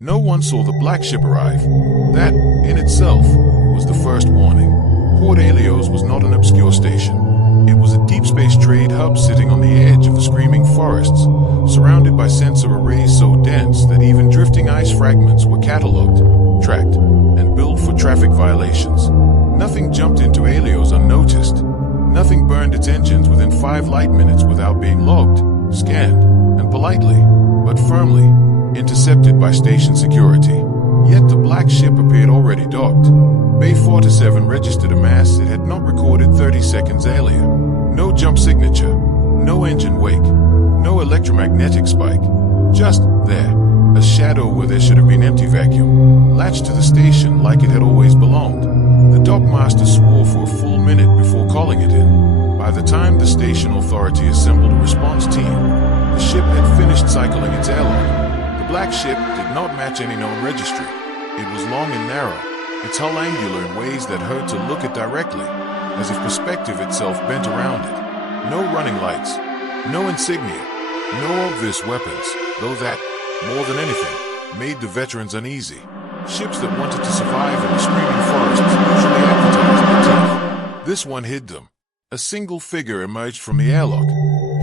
No one saw the black ship arrive. That, in itself, was the first warning. Port Helios was not an obscure station. It was a deep space trade hub sitting on the edge of the screaming forests, surrounded by sensor arrays so dense that even drifting ice fragments were catalogued, tracked, and billed for traffic violations. Nothing jumped into Helios unnoticed. Nothing burned its engines within 5 light minutes without being logged, scanned, and politely, but firmly, intercepted by station security. Yet the black ship appeared already docked. Bay 47 registered a mass it had not recorded 30 seconds earlier. No jump signature, no engine wake, no electromagnetic spike. Just there, a shadow where there should have been empty vacuum, latched to the station like it had always belonged. The dockmaster swore for a full minute before calling it in. By the time the station authority assembled a response team, the ship had finished cycling its airlock. The black ship did not match any known registry. It was long and narrow, its hull angular in ways that hurt to look at directly, as if perspective itself bent around it. No running lights, no insignia, no obvious weapons, though that, more than anything, made the veterans uneasy. Ships that wanted to survive in the screaming forests usually advertised their teeth. This one hid them. A single figure emerged from the airlock.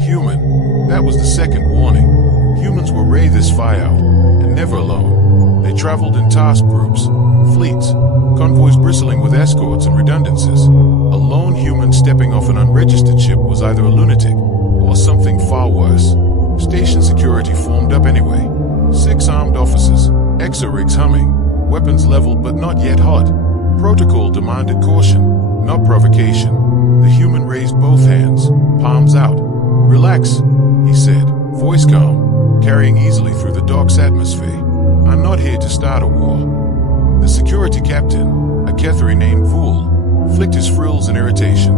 Human. That was the second warning. Humans were ray this fly out, and never alone. They traveled in task groups, fleets, convoys bristling with escorts and redundancies. A lone human stepping off an unregistered ship was either a lunatic or something far worse. Station security formed up anyway. 6 armed officers, exo-rigs humming, weapons leveled but not yet hot. Protocol demanded caution, not provocation. The human raised both hands, palms out. "Relax," he said, voice calm, carrying easily through the dock's atmosphere. "I'm not here to start a war." The security captain, a Kethari named Vul, flicked his frills in irritation.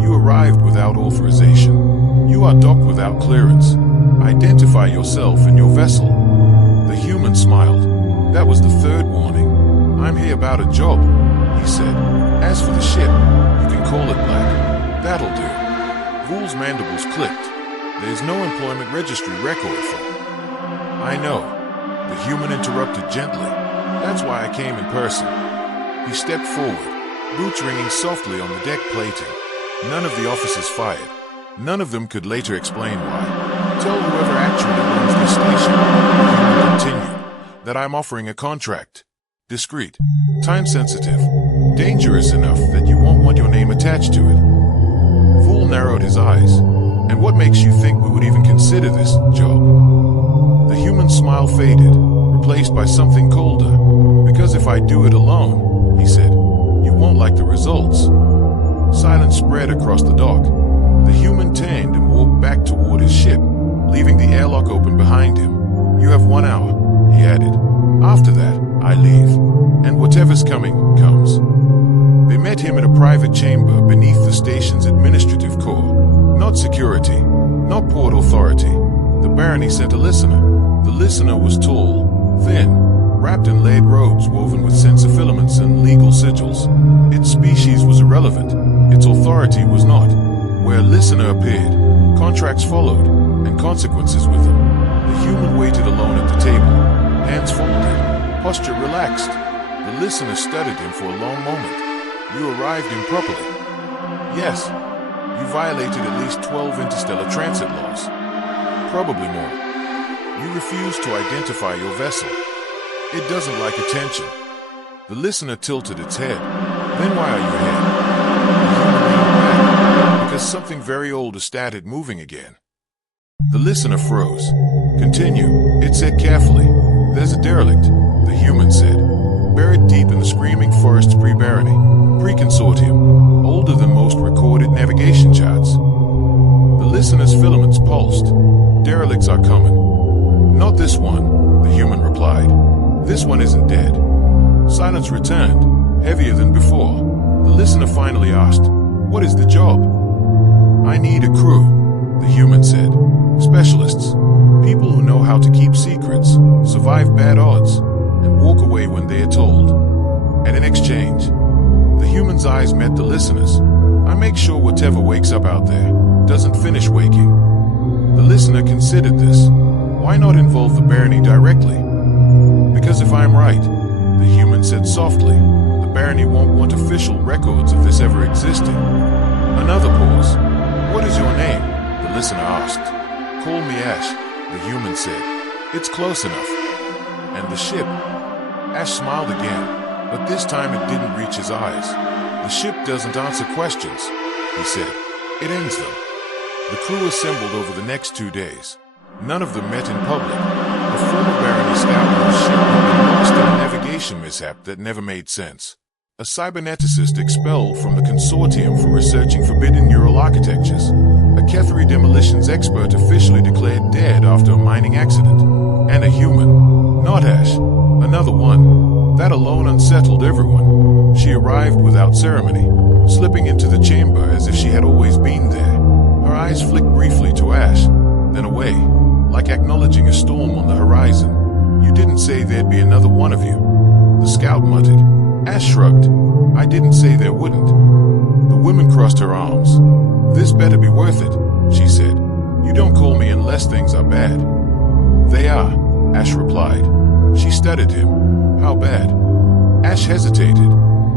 "You arrived without authorization. You are docked without clearance. Identify yourself and your vessel." The human smiled. "That was the third warning. I'm here about a job," he said. "As for the ship, you can call it black. That'll do." Vul's mandibles clicked. "There's no employment registry record for it." "I know," the human interrupted gently. "That's why I came in person." He stepped forward, boots ringing softly on the deck plating. None of the officers fired. None of them could later explain why. "Tell whoever actually runs this station," the human continued, "that I'm offering a contract. Discreet, time-sensitive, dangerous enough that you won't want your name attached to it." Vul narrowed his eyes. "And what makes you think we would even consider this job?" The human smile faded, replaced by something colder. "Because if I do it alone," he said, "you won't like the results." Silence spread across the dock. The human turned and walked back toward his ship, leaving the airlock open behind him. "You have 1 hour," he added. "After that, I leave. And whatever's coming, comes." They met him in a private chamber beneath the station's administrative core. Not security, not port authority. The barony sent a listener. The listener was tall, thin, wrapped in laid robes woven with sensor filaments and legal sigils. Its species was irrelevant. Its authority was not. Where a listener appeared, contracts followed, and consequences with them. The human waited alone at the table, hands folded, posture relaxed. The listener studied him for a long moment. "You arrived improperly." "Yes. You violated at least 12 interstellar transit laws. Probably more. You refused to identify your vessel. It doesn't like attention." The listener tilted its head. "Then why are you here?" The human leaned back, because something very old started moving again. The listener froze. "Continue," it said carefully. "There's a derelict," the human said, "buried deep in the screaming forests pre-barony, pre-consortium, older than most recorded navigation charts." The listener's filaments pulsed. "Derelicts are common." "Not this one," the human replied. "This one isn't dead." Silence returned, heavier than before. The listener finally asked, "What is the job?" "I need a crew," the human said. "Specialists, people who know how to keep secrets, survive bad odds, and walk away when they are told. And in exchange," the human's eyes met the listener's, "I make sure whatever wakes up out there doesn't finish waking." The listener considered this. Why not involve the barony directly? Because if I'm right, the human said softly, the barony won't want official records of this ever existing. Another pause. What is your name? The listener asked. Call me Ash, the human said. It's close enough. And the ship? Ash smiled again, but this time it didn't reach his eyes. The ship doesn't answer questions, he said. It ends them. The crew assembled over the next 2 days. None of them met in public. The former barony scout whose ship had been lost in a navigation mishap that never made sense. A cyberneticist expelled from the consortium for researching forbidden neural architectures. A Kethri demolitions expert officially declared dead after a mining accident. And a human. Not Ash. Another one. That alone unsettled everyone. She arrived without ceremony, slipping into the chamber as if she had always been there. Her eyes flicked briefly to Ash, then away, like acknowledging a storm on the horizon. You didn't say there'd be another one of you. The scout muttered. Ash shrugged. I didn't say there wouldn't. The woman crossed her arms. This better be worth it, she said. You don't call me unless things are bad. They are, Ash replied. She studied him. How bad? Ash hesitated.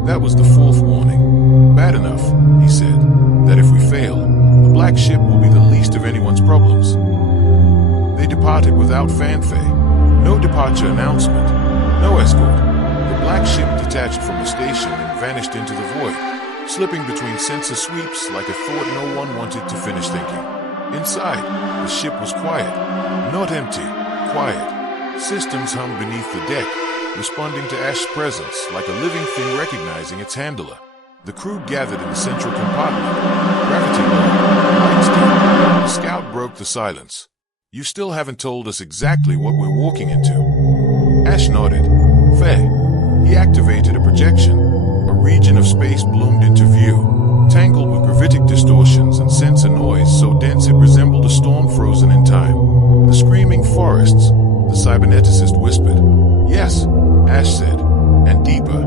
That was the 4th warning. Bad enough, he said, that if we fail, the black ship will be the least of anyone's problems. They departed without fanfare. No departure announcement. No escort. The black ship detached from the station and vanished into the void, slipping between sensor sweeps like a thought no one wanted to finish thinking. Inside, the ship was quiet. Not empty. Quiet. Systems hummed beneath the deck, responding to Ash's presence like a living thing recognizing its handler. The crew gathered in the central compartment. Gravity low, lights dim. The scout broke the silence. You still haven't told us exactly what we're walking into. Ash nodded. Fair. He activated a projection. A region of space bloomed into view, tangled with gravitic distortions and sensor noise so dense it resembled a storm frozen in time. The screaming forests, the cyberneticist whispered. Yes, Ash said, and deeper.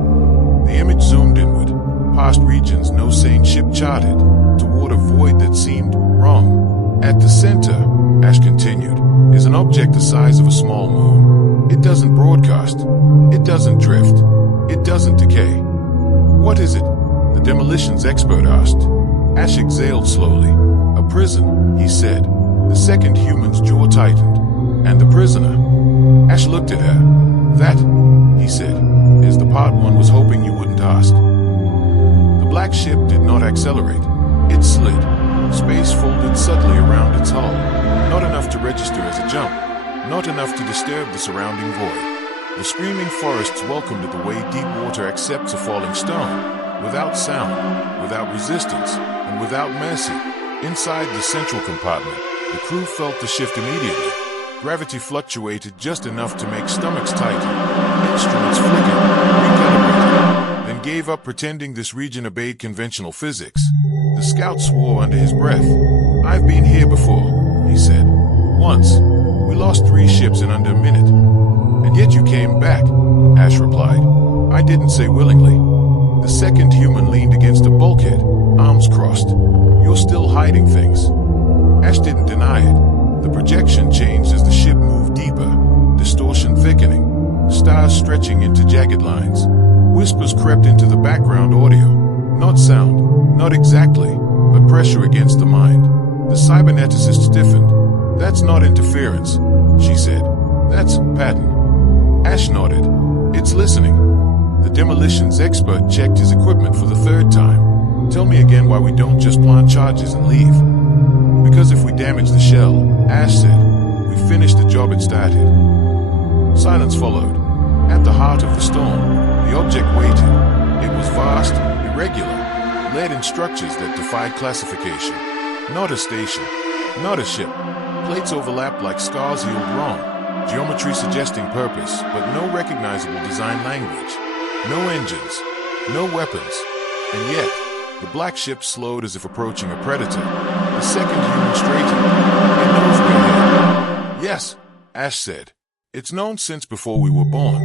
The image zoomed inward, past regions no sane ship charted, toward a void that seemed wrong. At the center, Ash continued, is an object the size of a small moon. It doesn't broadcast. It doesn't drift. It doesn't decay. What is it? The demolitions expert asked. Ash exhaled slowly. A prison, he said. The second human's jaw tightened. And the prisoner? Ash looked at her. That, he said, is the part one was hoping you wouldn't ask. The black ship did not accelerate. It slid. Space folded subtly around its hull. Not enough to register as a jump. Not enough to disturb the surrounding void. The screaming forests welcomed it the way deep water accepts a falling stone. Without sound, without resistance, and without mercy. Inside the central compartment, the crew felt the shift immediately. Gravity fluctuated just enough to make stomachs tighten. Instruments flickered, recalibrated, then gave up pretending this region obeyed conventional physics. The scout swore under his breath. I've been here before, he said. Once. We lost 3 ships in under a minute. And yet you came back, Ash replied. I didn't say willingly. The second human leaned against a bulkhead, arms crossed. You're still hiding things. Ash didn't deny it. The projection changed as the ship moved deeper, distortion thickening, stars stretching into jagged lines. Whispers crept into the background audio. Not sound, not exactly, but pressure against the mind. The cyberneticist stiffened. That's not interference, she said. That's pattern. Ash nodded. It's listening. The demolitions expert checked his equipment for the 3rd time. Tell me again why we don't just plant charges and leave. Because if we damage the shell, Ash said, we finish the job it started. Silence followed. At the heart of the storm, the object waited. It was vast, irregular, led in structures that defied classification. Not a station, not a ship. Plates overlapped like scars healed wrong. Geometry suggesting purpose, but no recognizable design language. No engines, no weapons. And yet, the black ship slowed as if approaching a predator. The second human straightened. It knows we're here. Yes, Ash said. It's known since before we were born.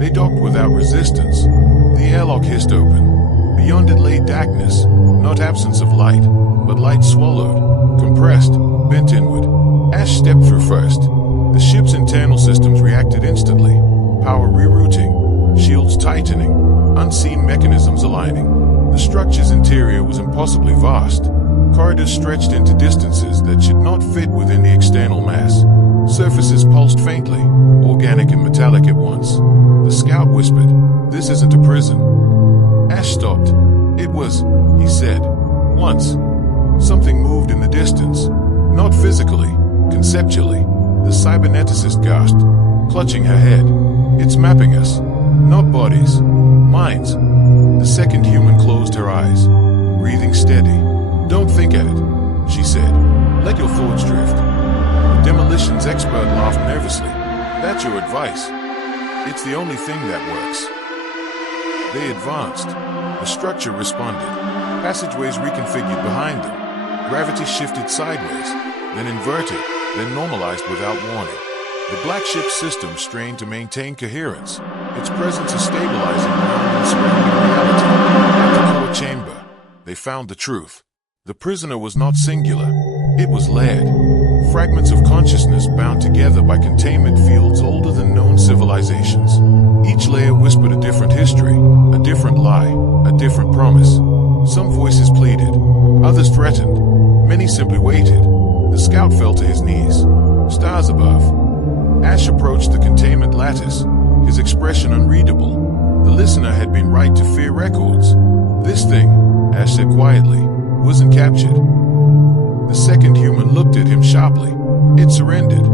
They docked without resistance. The airlock hissed open. Beyond it lay darkness, not absence of light, but light swallowed, compressed, bent inward. Ash stepped through first. The ship's internal systems reacted instantly. Power rerouting, shields tightening, unseen mechanisms aligning. The structure's interior was impossibly vast. Corridors stretched into distances that should not fit within the external mass. Surfaces pulsed faintly, organic and metallic at once. The scout whispered, "This isn't a prison." Ash stopped. "It was," he said. "Once." Something moved in the distance. Not physically, conceptually. The cyberneticist gasped, clutching her head. "It's mapping us. Not bodies. Minds." The second human closed her eyes, breathing steady. "Don't think at it," she said. "Let your thoughts drift." The demolitions expert laughed nervously. "That's your advice? It's the only thing that works." They advanced. The structure responded. Passageways reconfigured behind them. Gravity shifted sideways, then inverted, then normalized without warning. The black ship's system strained to maintain coherence, its presence a stabilizing ground in surrounding reality. At the core chamber, they found the truth. The prisoner was not singular. It was layered. Fragments of consciousness bound together by containment fields older than known civilizations. Each layer whispered a different history, a different lie, a different promise. Some voices pleaded, others threatened, many simply waited. The scout fell to his knees. Stars above. Ash approached the containment lattice, his expression unreadable. The listener had been right to fear records. "This thing," Ash said quietly, "wasn't captured." The second human looked at him sharply. "It surrendered."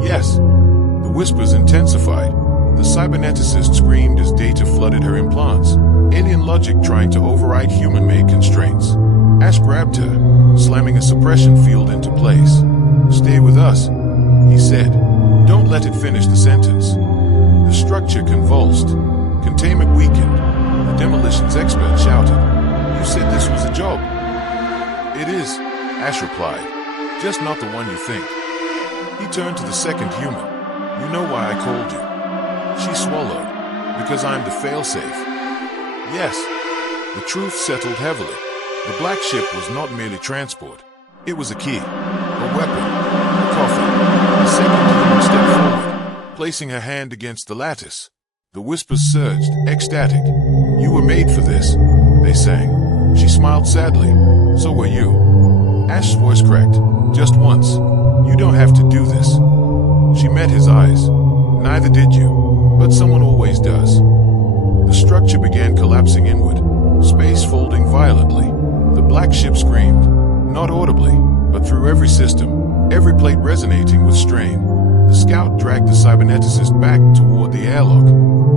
"Yes." The whispers intensified. The cyberneticist screamed as data flooded her implants, alien logic trying to override human-made constraints. Ash grabbed her, slamming a suppression field into place. "Stay with us," he said. "Don't let it finish the sentence." The structure convulsed. Containment weakened. The demolitions expert shouted, "You said this was a job." "It is," Ash replied. "Just not the one you think." He turned to the second human. "You know why I called you?" She swallowed. "Because I'm the failsafe." Yes. The truth settled heavily. The black ship was not merely transport. It was a key, a weapon, a coffin. The second human stepped forward, placing her hand against the lattice. The whispers surged, ecstatic. "You were made for this," they sang. She smiled sadly. "So were you." Ash's voice cracked. "Just once. You don't have to do this." She met his eyes. "Neither did you. But someone always does." The structure began collapsing inward, space folding violently. The black ship screamed, not audibly, but through every system, every plate resonating with strain. The scout dragged the cyberneticist back toward the airlock.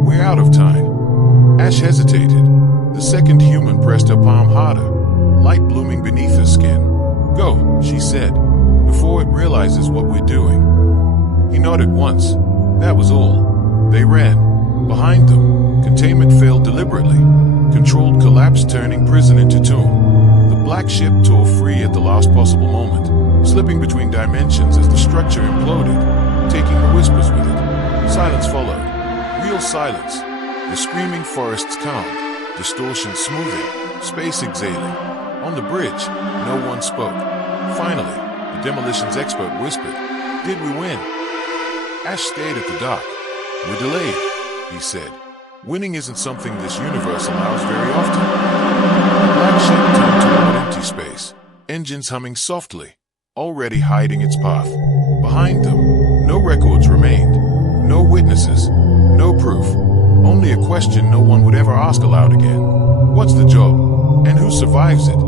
"We're out of time." Ash hesitated. The second human pressed her palm harder, light blooming beneath her skin. "Go," she said, "before it realizes what we're doing." He nodded once. That was all. They ran. Behind them, containment failed deliberately. Controlled collapse turning prison into tomb. The black ship tore free at the last possible moment, slipping between dimensions as the structure imploded, taking the whispers with it. Silence followed. Real silence. The screaming forests calmed, distortion smoothing, space exhaling. On the bridge, no one spoke. Finally, the demolitions expert whispered, "Did we win?" Ash stayed at the dock. "We're delayed," he said. "Winning isn't something this universe allows very often." The black ship turned toward empty space, engines humming softly, already hiding its path. Behind them, no records remained, no witnesses, no proof, only a question no one would ever ask aloud again. What's the job? And who survives it?